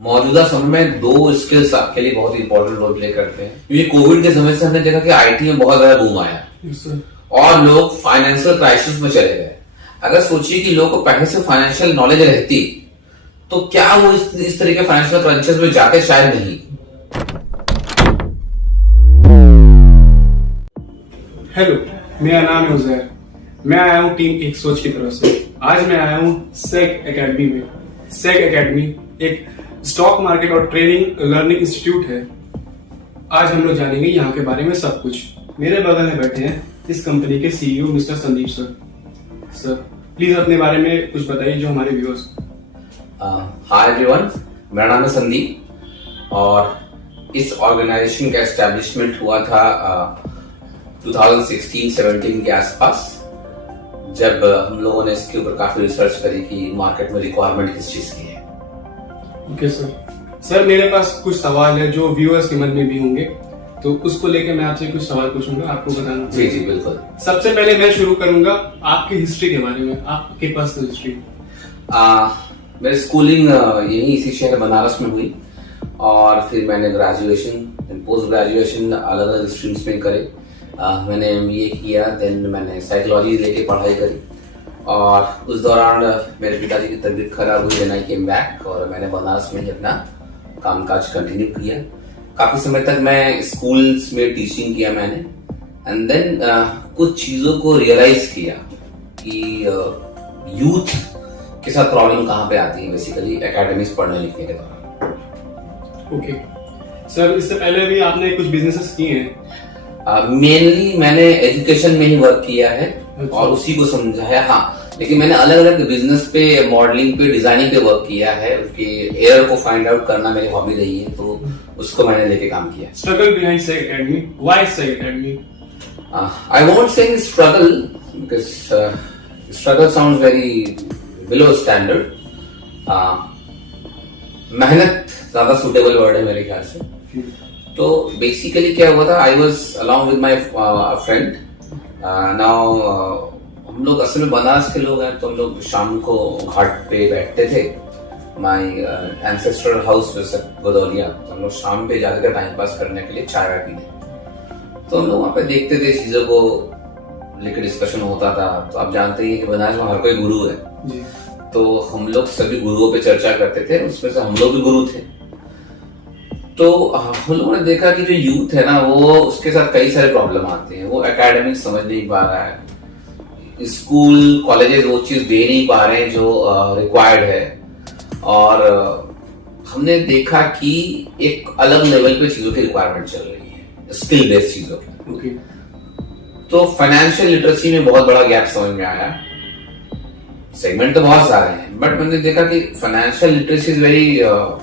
मौजूदा समय में दो स्किल्स आपके लिए बहुत इंपॉर्टेंट रोल प्ले करते हैं, क्योंकि कोविड के समय से हमने देखा कि आईटी में बहुत ज्यादा बूम आया और लोग फाइनेंशियल क्राइसिस में चले गए। अगर सोचिए कि लोगों को पहले से फाइनेंशियल नॉलेज रहती तो क्या वो इस तरह के फाइनेंशियल क्रंचेस में जाते? शायद नहीं। हेलो, मेरा नाम है उजैर। मैं आया हूँ टीम एक सोच की तरफ से। आज मैं आया हूँ सेग एकेडमी में। सेग एकेडमी एक स्टॉक मार्केट और ट्रेनिंग लर्निंग इंस्टीट्यूट है। आज हम लोग जानेंगे यहाँ के बारे में सब कुछ। मेरे बगल में बैठे हैं इस कंपनी के CEO mister Sandeep sir. Sir please अपने बारे में कुछ बताइए जो हमारे व्यूअर्स। हाय एवरीवन, मेरा नाम है संदीप और इस ऑर्गेनाइजेशन का एस्टेब्लिशमेंट हुआ था 2016-17 के आसपास, जब हम लोगों ने इसके ऊपर काफी रिसर्च करी कि मार्केट में रिक्वायरमेंट किस चीज की है। Okay sir. सर मेरे पास कुछ सवाल है जो व्यूअर्स के मन में भी होंगे, तो उसको लेकर मैं आपसे कुछ सवाल पूछूंगा, आपको बताना। जी जी बिल्कुल। सबसे पहले मैं शुरू करूंगा आपकी हिस्ट्री के बारे में। आपके पास तो हिस्ट्री। मेरी स्कूलिंग यही इसी शहर बनारस में हुई और फिर मैंने ग्रेजुएशन पोस्ट ग्रेजुएशन अलग अलग स्ट्रीम्स में करे। मैंने एमबीए किया, देन मैंने साइकोलॉजी लेके पढ़ाई करी और उस दौरान मेरे पिताजी की तबीयत खराब हुई, देन आई केम बैक और मैंने बनारस में ही अपना कामकाज कंटिन्यू किया। काफी समय तक मैं स्कूल्स में टीचिंग किया मैंने, एंड देन कुछ चीजों को रियलाइज किया कि यूथ के साथ प्रॉब्लम कहाँ पे आती है बेसिकली एकेडमिक्स पढ़ने लिखने के दौरान। ओके सर, इससे पहले भी आपने कुछ बिजनेसेस किए हैं? मेनली मैंने एजुकेशन में ही वर्क किया है और उसी को समझाया। हाँ, लेकिन मैंने अलग अलग बिजनेस पे, मॉडलिंग पे, डिजाइनिंग पे वर्क किया है कि एयर को फाइंड आउट करना मेरी हॉबी रही है, तो उसको मैंने लेके काम किया। Struggle behind सेग academy, why सेग academy? I won't say struggle because struggle sounds very below standard. मेहनत ज्यादा सुटेबल वर्ड है मेरे ख्याल से। तो बेसिकली क्या हुआ था, I was along with my friend. Now हम लोग असल में बनारस के लोग हैं, तो हम लोग शाम को घाट पे बैठते थे। माई एंसेस्ट्रल हाउस गोदौलिया, तो हम लोग शाम पे जाते थे टाइम पास करने के लिए, चाय वाय पीने। तो हम लोग वहाँ पे देखते थे, चीजों को लेकर डिस्कशन होता था। तो आप जानते ही हैं कि बनारस में हर कोई गुरु है जी। तो हम लोग सभी गुरुओं पे चर्चा करते थे, उसमें से हम लोग भी गुरु थे। तो हम लोगों ने देखा कि जो यूथ है ना, वो उसके साथ कई सारे प्रॉब्लम आते हैं। वो एकेडमिक समझ नहीं पा रहा है, स्कूल कॉलेजेस वो चीज दे नहीं पा रहे हैं जो रिक्वायर्ड है, और हमने देखा कि एक अलग लेवल पे चीजों की रिक्वायरमेंट चल रही है, स्किल बेस्ड चीजों की। okay. तो फाइनेंशियल लिटरेसी में बहुत बड़ा गैप समझ में आया। सेगमेंट तो बहुत सारे हैं, बट मैंने देखा कि financial literacy is very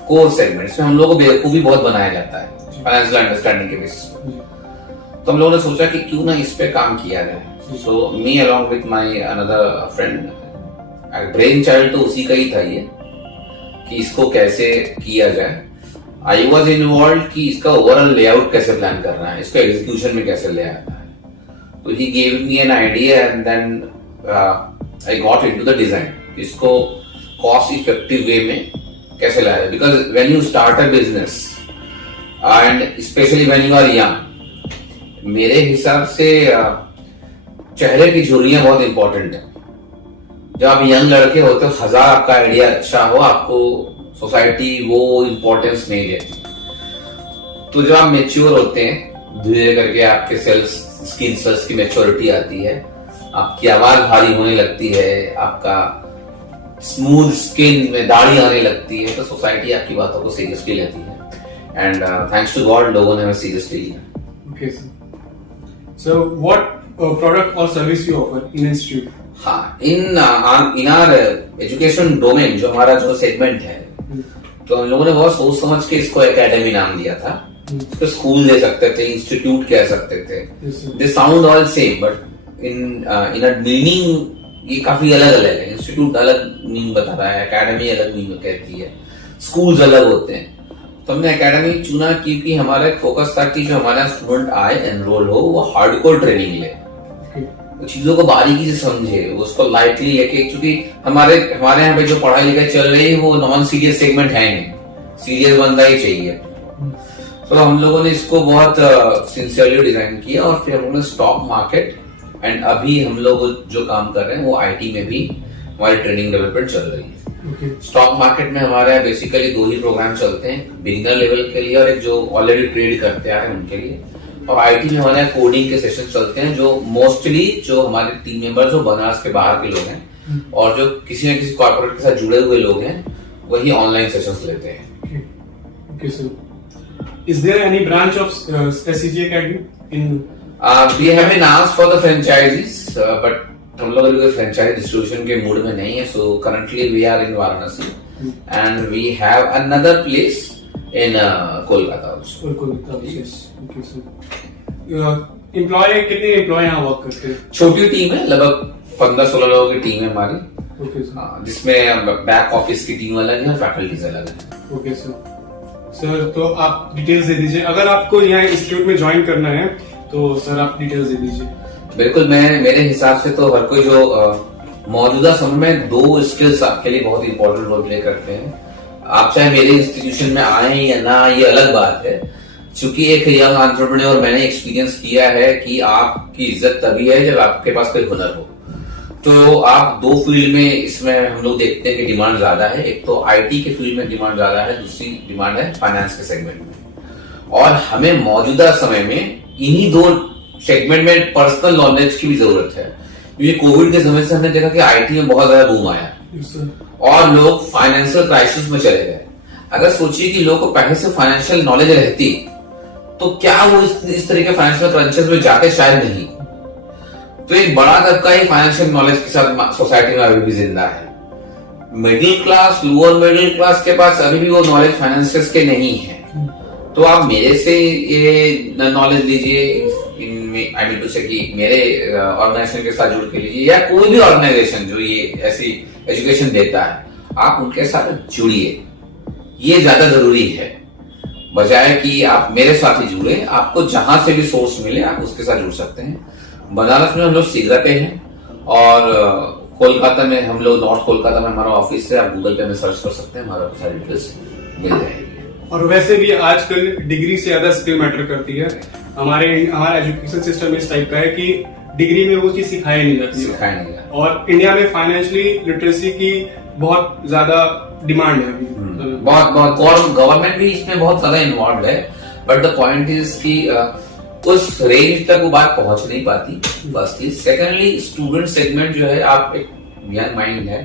core segment. इसमें हम लोगों को बेवकूफी बहुत बनाया जाता है फाइनेंशियल अंडरस्टैंडिंग के बेसिस पर। तो हम लोगों ने सोचा कि क्यों ना इस पे काम किया जाए। So me along with my another friend, brain child तो उसी का ही था ये, कि इसको कैसे किया जाए। आई वॉज इन्वॉल्व कि इसका ओवरऑल लेआउट कैसे प्लान करना है, इसको एग्जीक्यूशन में कैसे ले आना है। तो he gave me an idea and then I got into the design. इसको cost effective way में कैसे लाया, because when you start a business and especially when you are young, मेरे हिसाब से चेहरे की झुर्रियां बहुत इंपॉर्टेंट है। जब आप यंग लड़के होते हो, 1000 आपका आइडिया अच्छा हो, आपको सोसाइटी वो इंपॉर्टेंस नहीं देती। तो जब आप मेच्योर होते हैं, धीरे करके आपके सेल्फ स्किन सेल्स की मेच्योरिटी आती है, आपकी आवाज भारी होने लगती है, आपका स्मूथ स्किन में दाढ़ी आने लगती है, तो सोसाइटी आपकी बातों को सीरियसली लेती है। एंड थैंक्स टू गॉड लोगों ने हमें सीरियसली लिया। ओके सो व्हाट प्रोडक्ट और service you offer in institute? हाँ, इन आवर एजुकेशन डोमेन, जो हमारा जो सेगमेंट है, तो हम लोगों ने बहुत सोच समझ के इसको एकेडमी नाम दिया था। इसको स्कूल दे सकते थे, इंस्टीट्यूट कह सकते थे, they sound all same, but in a meaning ये काफी अलग अलग है। इंस्टीट्यूट अलग मीनिंग बता रहा है, एकेडमी अलग मीनिंग कहती है, स्कूल्स अलग होते हैं। तो हमने एकेडमी चुना क्योंकि हमारा एक फोकस था कि जो हमारा स्टूडेंट आए, एनरोल हो, वो हार्डकोर ट्रेनिंग ले, चीजों को बारीकी से समझे, उसको लाइटली लेके, क्योंकि हमारे यहाँ पे जो पढ़ाई लिखाई चल रही है वो नॉन सीरियस सेगमेंट है नहीं। सीरियस बंदा ही चाहिए। तो हम लोगों ने इसको बहुत सिंसियरली डिजाइन किया और फिर हम लोगों ने स्टॉक मार्केट एंड अभी हम लोग जो काम कर रहे हैं वो आईटी में भी हमारी ट्रेनिंग डेवलपमेंट चल रही है। स्टॉक मार्केट में हमारे बेसिकली 2 ही प्रोग्राम चलते हैं, बिगिनर लेवल के लिए और एक जो ऑलरेडी ट्रेड करते आ रहे हैं उनके लिए। और आईटी में हमारे कोडिंग के सेशन चलते हैं जो मोस्टली जो हमारे टीम मेंबर्स जो बनारस के बाहर के लोग हैं और जो किसी न किसी कॉर्पोरेट के साथ जुड़े हुए लोग हैं वही ऑनलाइन सेशंस लेते हैं। Okay, so is there any branch of SCG Academy in? We have been asked for the franchises, but हम लोग अभी कोई फ्रेंचाइज डिस्ट्रीब्यूशन के मूड में नहीं है। So currently we are in Varanasi and we have another place in Kolkata also. Okay, so कितने employ यहाँ वर्क करते हैं? छोटी टीम है, लगभग 15-16 लोगों की टीम है हमारी। Okay, जिसमें बैक ऑफिस की टीम अलग है और फैकल्टीज अलग है। ओके सर, तो आप डिटेल्स दे दीजिए। अगर आपको यहाँ इंस्टीट्यूट में ज्वाइन करना है तो सर आप डिटेल्स दे दीजिए। बिल्कुल, मेरे हिसाब से तो हर कोई जो मौजूदा समय में 2 स्किल्स आपके लिए बहुत इंपॉर्टेंट रोल प्ले करते हैं। आप चाहे मेरे इंस्टीट्यूशन में आए या ना, ये अलग बात है। क्योंकि एक यंग एंटरप्रेन्योर मैंने एक्सपीरियंस किया है कि आपकी इज्जत तभी है जब आपके पास कोई हुनर हो। तो आप 2 फील्ड में इसमें हम लोग देखते हैं कि डिमांड ज्यादा है। एक तो आईटी के फील्ड में डिमांड ज्यादा है, दूसरी डिमांड है फाइनेंस के सेगमेंट में। और हमें मौजूदा समय में इन्हीं 2 सेगमेंट में पर्सनल नॉलेज की भी जरूरत है। क्योंकि कोविड के समय से हमने देखा कि आईटी में बहुत ज्यादा बूम आया और लोग फाइनेंशियल क्राइसिस में चले गए। अगर सोचिए कि लोगों को पहले से फाइनेंशियल नॉलेज रहती तो क्या वो इस तरह के फाइनेंशियल क्रंचेस में जाते? शायद नहीं। तो एक बड़ा तबका ही फाइनेंशियल नॉलेज के साथ सोसाइटी में अभी भी जिंदा है। Middle class, lower middle class के पास अभी भी वो नॉलेज फाइनेंशियल के नहीं है। तो आप मेरे से ये नॉलेज लीजिए, आई मीन टू से कि मेरे ऑर्गेनाइजेशन के साथ जुड़ के लीजिए या कोई भी ऑर्गेनाइजेशन जो ये ऐसी एजुकेशन देता है, आप उनके साथ जुड़िए। ये ज्यादा जरूरी है बजाय कि आप मेरे साथ ही जुड़े। आपको जहां से भी सोर्स मिले आप उसके साथ जुड़ सकते हैं। बनारस में हम लोग सीगरा हैं और कोलकाता में हम लोग नॉर्थ कोलकाता में हमारा ऑफिस है। आप गूगल पे में सर्च कर सकते हैं, हमारा सारी डिटेल्स मिल जाएगी। और वैसे भी आजकल डिग्री से ज्यादा स्किल मैटर करती है। हमारा एजुकेशन सिस्टम इस टाइप का है कि डिग्री में वो चीज सिखाई नहीं जाती है। और इंडिया में फाइनेंशियली लिटरेसी की बहुत ज्यादा डिमांड है अभी। बहुत गवर्नमेंट भी इसमें बहुत ज्यादा इन्वॉल्व है। बट द पॉइंट इज कि उस रेंज तक वो बात पहुंच नहीं पाती, फर्स्टली। सेकेंडली, स्टूडेंट सेगमेंट जो है, आप एक यंग माइंड है,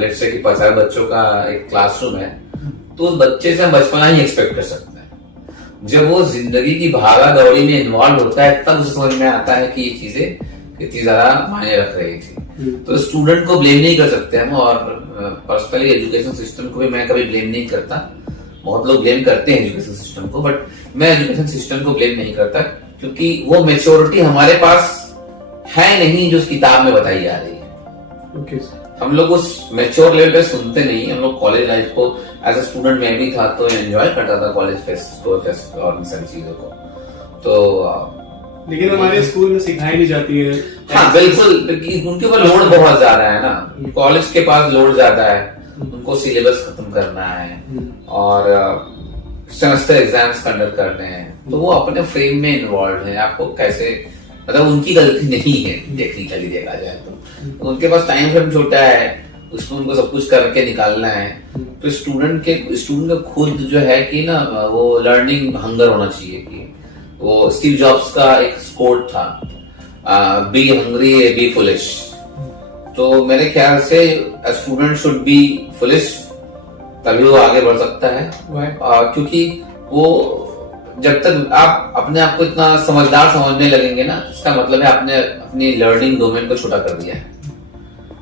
लेट्स से कि 50 बच्चों का एक क्लासरूम है, तो उस बच्चे से हम बचपना ही एक्सपेक्ट कर सकते हैं। जब वो जिंदगी की भागा दौड़ी में इन्वॉल्व होता है तब उसे समझ में आता है कि ये चीजें कितनी ज्यादा मायने रख रही थी। तो स्टूडेंट को ब्लेम नहीं कर सकते हम। और पर्सनली एजुकेशन सिस्टम को भी मैं कभी ब्लेम नहीं करता। बहुत लोग ब्लेम करते हैं एजुकेशन सिस्टम को, बट मैं एजुकेशन सिस्टम को ब्लेम नहीं करता क्योंकि वो मेच्योरिटी हमारे पास है नहीं जो उस किताब में बताई जा रही है। हम लोग उस मेच्योर लेवल पे सुनते नहीं। हम लोग कॉलेज लाइफ को एज ए स्टूडेंट मैं भी था तो एंजॉय करता था कॉलेज फेस्ट और इन सारी चीजों को। तो लेकिन हमारे स्कूल में सिखाई नहीं जाती है। हाँ बिल्कुल, उनके ऊपर लोड बहुत ज्यादा है ना। कॉलेज के पास लोड ज्यादा है, उनको सिलेबस खत्म करना है और सेमेस्टर एग्जाम्स कंडक्ट करने हैं। तो वो अपने फ्रेम में इन्वॉल्व है। आपको कैसे, मतलब उनकी गलती नहीं है टेक्निकली देखा जाए तो उनके पास टाइम फ्रेम छोटा है, उसमें उनको सब कुछ करके निकालना है। तो स्टूडेंट का खुद जो है कि ना वो लर्निंग हंगर होना चाहिए। कि वो स्टीव जॉब्स का एक कोट था, बी हंग्री बी फुलिश। तो मेरे ख्याल से स्टूडेंट शुड बी फुलिश, तभी वो आगे बढ़ सकता है। क्योंकि वो जब तक आप अपने आप को इतना समझदार समझने लगेंगे ना, इसका मतलब है आपने अपनी लर्निंग डोमेन को छोटा कर दिया है।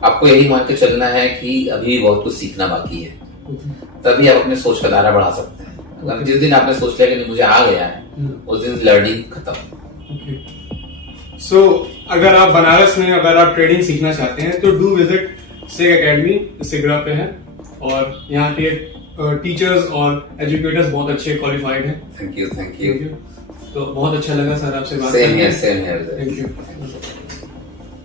आपको यही मान के चलना है कि अभी बहुत कुछ सीखना बाकी है, तभी आप अपने सोच का दायरा बढ़ा सकते हैं। अगर जिस दिन आपने सोच लिया कि मुझे आ गया है, उस दिन लर्निंग खत्म। सो अगर आप बनारस में अगर आप ट्रेडिंग सीखना चाहते हैं तो डू विजिट सेग एकेडमी, सिगरा पे है। और यहाँ के टीचर्स और एजुकेटर्स बहुत अच्छे क्वालिफाइड हैं। Thank you. तो बहुत अच्छा लगा सर आपसे बात करके। Same here. Thank you.